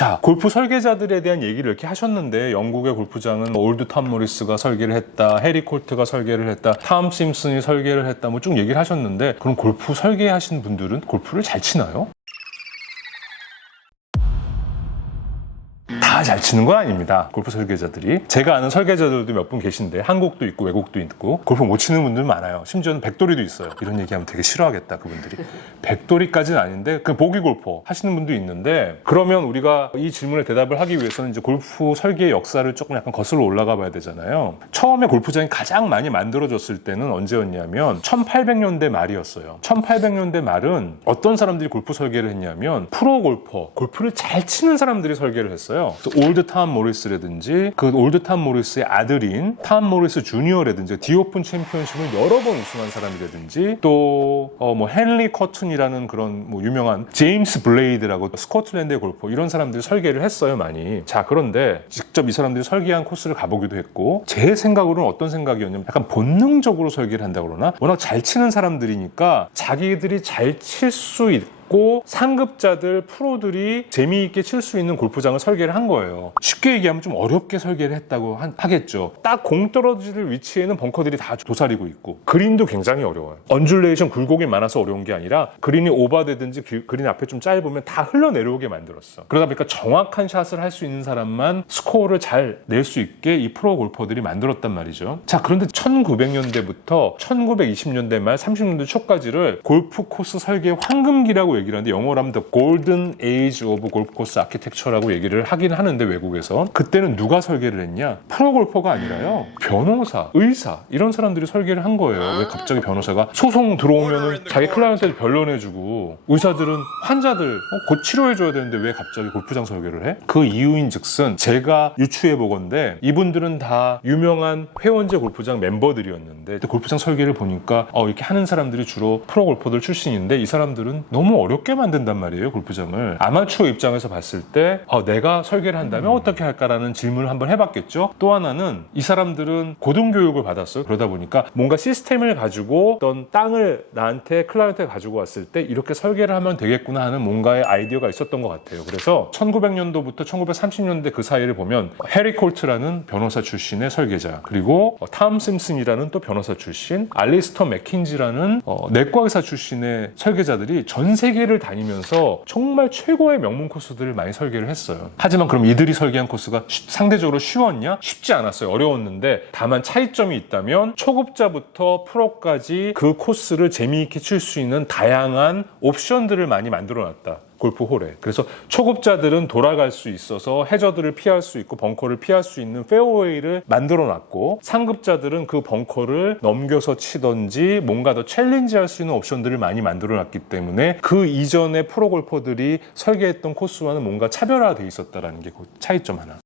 자, 골프 설계자들에 대한 얘기를 이렇게 하셨는데 영국의 골프장은 올드 탐 모리스가 설계를 했다, 해리 콜트가 설계를 했다, 탐 심슨이 설계를 했다, 뭐 쭉 얘기를 하셨는데 그럼 골프 설계하신 분들은 골프를 잘 치나요? 다 잘 치는 건 아닙니다. 골프 설계자들이. 제가 아는 설계자들도 몇 분 계신데 한국도 있고 외국도 있고 골프 못 치는 분들 많아요. 심지어는 백돌이도 있어요. 이런 얘기하면 되게 싫어하겠다 그분들이. 백돌이까지는 아닌데 그냥 보기 골퍼 하시는 분도 있는데, 그러면 우리가 이 질문에 대답을 하기 위해서는 이제 골프 설계의 역사를 조금 약간 거슬러 올라가 봐야 되잖아요. 처음에 골프장이 가장 많이 만들어졌을 때는 언제였냐면 1800년대 말이었어요. 1800년대 말은 어떤 사람들이 골프 설계를 했냐면 프로 골퍼, 골프를 잘 치는 사람들이 설계를 했어요. 올드 탐 모리스라든지 그 올드 탐 모리스의 아들인 탐 모리스 주니어라든지 디오픈 챔피언십을 여러 번 우승한 사람이라든지 또 뭐 헨리 커튼이라는 그런 뭐 유명한 제임스 블레이드라고 스코틀랜드의 골퍼, 이런 사람들이 설계를 했어요 많이. 자, 그런데 직접 이 사람들이 설계한 코스를 가보기도 했고, 제 생각으로는 어떤 생각이었냐면 약간 본능적으로 설계를 한다고 그러나, 워낙 잘 치는 사람들이니까 자기들이 잘 칠 수 있고 상급자들, 프로들이 재미있게 칠 수 있는 골프장을 설계를 한 거예요. 쉽게 얘기하면 좀 어렵게 설계를 했다고 하겠죠. 딱 공 떨어질 위치에는 벙커들이 다 도사리고 있고 그린도 굉장히 어려워요. 언듈레이션 굴곡이 많아서 어려운 게 아니라 그린이 오버되든지 그린 앞에 좀 짧으면 다 흘러내려오게 만들었어. 그러다 보니까 정확한 샷을 할 수 있는 사람만 스코어를 잘 낼 수 있게 이 프로 골퍼들이 만들었단 말이죠. 자, 그런데 1900년대부터 1920년대 말 30년대 초까지를 골프 코스 설계 황금기라고 얘기를 하는데, 영어로 하면 The Golden Age of Golf Course Architecture라고 얘기를 하긴 하는데, 외국에서 그때는 누가 설계를 했냐? 프로 골퍼가 아니라요, 변호사, 의사 이런 사람들이 설계를 한 거예요. 왜 갑자기 변호사가 소송 들어오면은 자기 클라이언트를 변론해주고, 의사들은 환자들 곧 치료해줘야 되는데 왜 갑자기 골프장 설계를 해? 그 이유인즉슨 제가 유추해 보건데 이분들은 다 유명한 회원제 골프장 멤버들이었는데, 골프장 설계를 보니까 이렇게 하는 사람들이 주로 프로 골퍼들 출신인데 이 사람들은 너무 어렵게 만든단 말이에요, 골프장을. 아마추어 입장에서 봤을 때 내가 설계를 한다면 어떻게 할까라는 질문을 한번 해봤겠죠. 또 하나는 이 사람들은 고등교육을 받았어요. 그러다 보니까 뭔가 시스템을 가지고 어떤 땅을 나한테 클라이언트가 가지고 왔을 때 이렇게 설계를 하면 되겠구나 하는 뭔가의 아이디어가 있었던 것 같아요. 그래서 1900년도부터 1930년대 그 사이를 보면 해리 콜트라는 변호사 출신의 설계자, 그리고 탐 심슨이라는 또 변호사 출신, 알리스터 맥킨지라는 내과 의사 출신의 설계자들이 전 세계를 다니면서 정말 최고의 명문 코스들을 많이 설계를 했어요. 하지만 그럼 이들이 설계한 코스가 상대적으로 쉬웠냐? 쉽지 않았어요. 어려웠는데, 다만 차이점이 있다면 초급자부터 프로까지 그 코스를 재미있게 칠 수 있는 다양한 옵션들을 많이 만들어놨다, 골프홀에. 그래서 초급자들은 돌아갈 수 있어서 해저드를 피할 수 있고 벙커를 피할 수 있는 페어웨이를 만들어 놨고, 상급자들은 그 벙커를 넘겨서 치던지 뭔가 더 챌린지할 수 있는 옵션들을 많이 만들어 놨기 때문에 그 이전에 프로 골퍼들이 설계했던 코스와는 뭔가 차별화되어 있었다는 게 그 차이점 하나.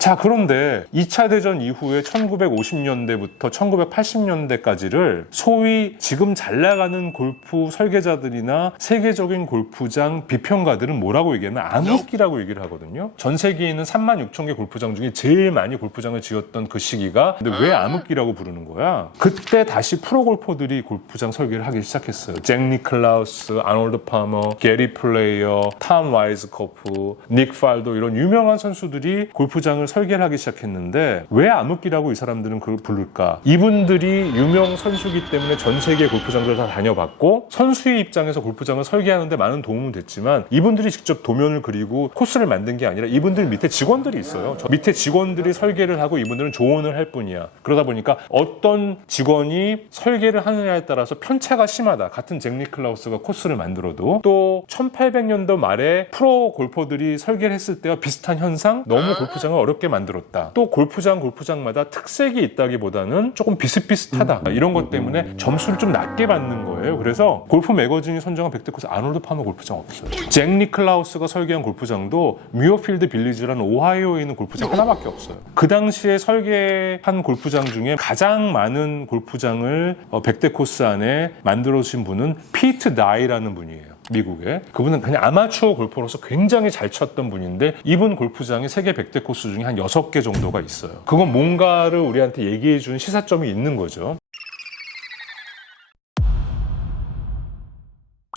자, 그런데 2차 대전 이후에 1950년대부터 1980년대까지를 소위 지금 잘 나가는 골프 설계자들이나 세계적인 골프장 비평가들은 뭐라고 얘기하면 암흑기라고 얘기를 하거든요. 전 세계에 있는 36,000개 골프장 중에 제일 많이 골프장을 지었던 그 시기가, 근데 왜 암흑기라고 부르는 거야? 그때 다시 프로 골퍼들이 골프장 설계를 하기 시작했어요. 잭 니클라우스, 아놀드 파머, 게리 플레이어, 탐 와이즈코프, 닉 팔도, 이런 유명한 선수들이 골프장을 설계를 하기 시작했는데, 왜 암흑기라고 이 사람들은 그걸 부를까? 이분들이 유명 선수기 때문에 전 세계 골프장들을 다 다녀봤고, 선수의 입장에서 골프장을 설계하는데 많은 도움은 됐지만 이분들이 직접 도면을 그리고 코스를 만든 게 아니라 이분들 밑에 직원들이 있어요. 저 밑에 직원들이 설계를 하고 이분들은 조언을 할 뿐이야. 그러다 보니까 어떤 직원이 설계를 하느냐에 따라서 편차가 심하다. 같은 잭 니클라우스가 코스를 만들어도, 또 1800년도 말에 프로 골퍼들이 설계를 했을 때와 비슷한 현상, 너무 골프장을 어렵게 만들었다. 또 골프장마다 특색이 있다기보다는 조금 비슷비슷하다. 이런 것 때문에 점수를 좀 낮게 받는 거예요. 그래서 골프 매거진이 선정한 100대 코스, 아놀드 파머 골프장 없어요. 잭 니클라우스가 설계한 골프장도 뮤어필드 빌리지라는 오하이오에 있는 골프장 하나밖에 없어요. 그 당시에 설계한 골프장 중에 가장 많은 골프장을 100대 코스 안에 만들어주신 분은 피트 다이라는 분이에요. 미국에. 그분은 그냥 아마추어 골퍼로서 굉장히 잘 쳤던 분인데, 이분 골프장이 세계 100대 코스 중에 한 6개 정도가 있어요. 그건 뭔가를 우리한테 얘기해 준 시사점이 있는 거죠.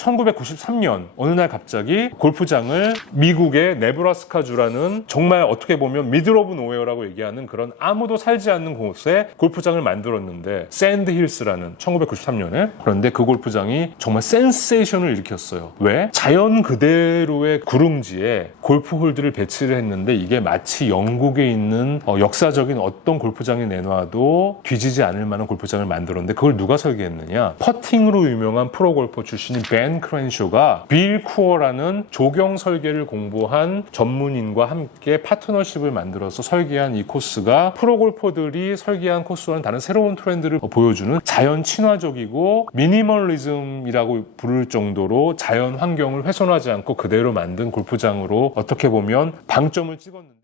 1993년 어느 날 갑자기 골프장을 미국의 네브라스카주라는 정말 어떻게 보면 미들 오브 노웨어라고 얘기하는 그런 아무도 살지 않는 곳에 골프장을 만들었는데 샌드힐스라는 1993년에. 그런데 그 골프장이 정말 센세이션을 일으켰어요. 왜? 자연 그대로의 구릉지에 골프 홀들을 배치를 했는데 이게 마치 영국에 있는 역사적인 어떤 골프장에 내놔도 뒤지지 않을 만한 골프장을 만들었는데 그걸 누가 설계했느냐? 퍼팅으로 유명한 프로골퍼 출신인 벤 크렌쇼가 빌 쿠어라는 조경 설계를 공부한 전문인과 함께 파트너십을 만들어서 설계한 이 코스가 프로골퍼들이 설계한 코스와는 다른 새로운 트렌드를 보여주는 자연 친화적이고 미니멀리즘이라고 부를 정도로 자연 환경을 훼손하지 않고 그대로 만든 골프장으로 어떻게 보면 방점을 찍었는데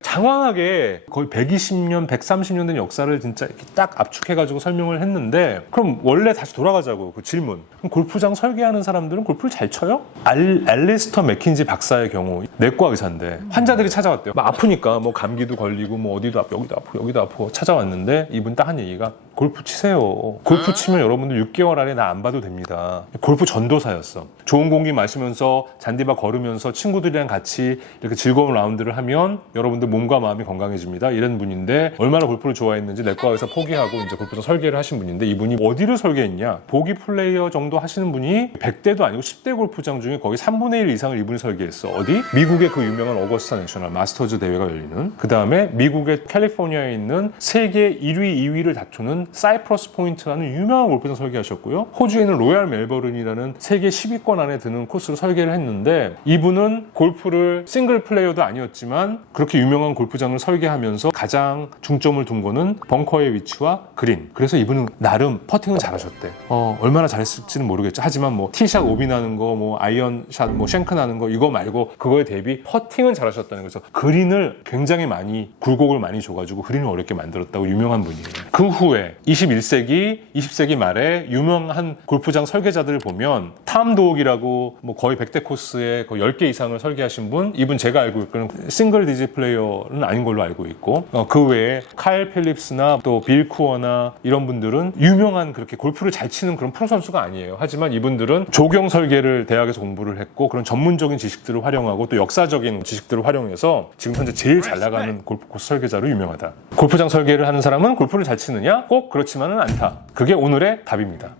장황하게 거의 120년, 130년 된 역사를 진짜 이렇게 딱 압축해가지고 설명을 했는데 그럼 원래 다시 돌아가자고 그 질문. 그럼 골프장 설계하는 사람들은 골프를 잘 쳐요? 앨리스터 맥킨지 박사의 경우 내과 의사인데 환자들이 찾아왔대요. 막 아프니까 뭐 감기도 걸리고 뭐 어디도 아프고 여기도 아프고 여기도 아프고 찾아왔는데 이분 딱 한 얘기가 골프 치세요. 골프 치면 여러분들 6개월 안에 나 안 봐도 됩니다. 골프 전도사였어. 좋은 공기 마시면서 잔디밭 걸으면서 친구들이랑 같이 이렇게 즐거운 라운드를 하면 여러분들 몸과 마음이 건강해집니다. 이런 분인데 얼마나 골프를 좋아했는지 내과 의사 포기하고 이제 골프장 설계를 하신 분인데 이분이 어디를 설계했냐? 보기 플레이어 정도 하시는 분이 100대도 아니고 10대 골프장 중에 거의 3분의 1 이상을 이분이 설계했어. 어디? 미국의 그 유명한 어거스타 내셔널 마스터즈 대회가 열리는. 그 다음에 미국의 캘리포니아에 있는 세계 1위, 2위를 다투는 사이프러스 포인트라는 유명한 골프장 설계하셨고요. 호주에 있는 로얄 멜버른이라는 세계 10위권 안에 드는 코스를 설계를 했는데 이분은 골프를 싱글 플레이어도 아니었지만 그렇게 유명한 골프장을 설계하면서 가장 중점을 둔 거는 벙커의 위치와 그린. 그래서 이분은 나름 퍼팅은 잘하셨대. 얼마나 잘했을지는 모르겠죠. 하지만 뭐 티샷 오비 나는 거, 뭐 아이언샷, 뭐 쉔크 나는 거 이거 말고 그거에 대비 퍼팅은 잘하셨다는 거죠. 그린을 굉장히 많이 굴곡을 많이 줘가지고 그린을 어렵게 만들었다고 유명한 분이에요. 그 후에 21세기, 20세기 말에 유명한 골프장 설계자들을 보면 탐 도옥이라고 뭐 거의 100대 코스에 거의 10개 이상을 설계하신 분, 이분 제가 알고 있고는 싱글 디지 플레이어는 아닌 걸로 알고 있고 그 외에 카일 필립스나 또 빌 쿠어나 이런 분들은 유명한 그렇게 골프를 잘 치는 그런 프로 선수가 아니에요. 하지만 이분들은 조경 설계를 대학에서 공부를 했고 그런 전문적인 지식들을 활용하고 또 역사적인 지식들을 활용해서 지금 현재 제일 잘 나가는 골프 코스 설계자로 유명하다. 골프장 설계를 하는 사람은 골프를 잘 치느냐? 꼭 그렇지만은 않다. 그게 오늘의 답입니다.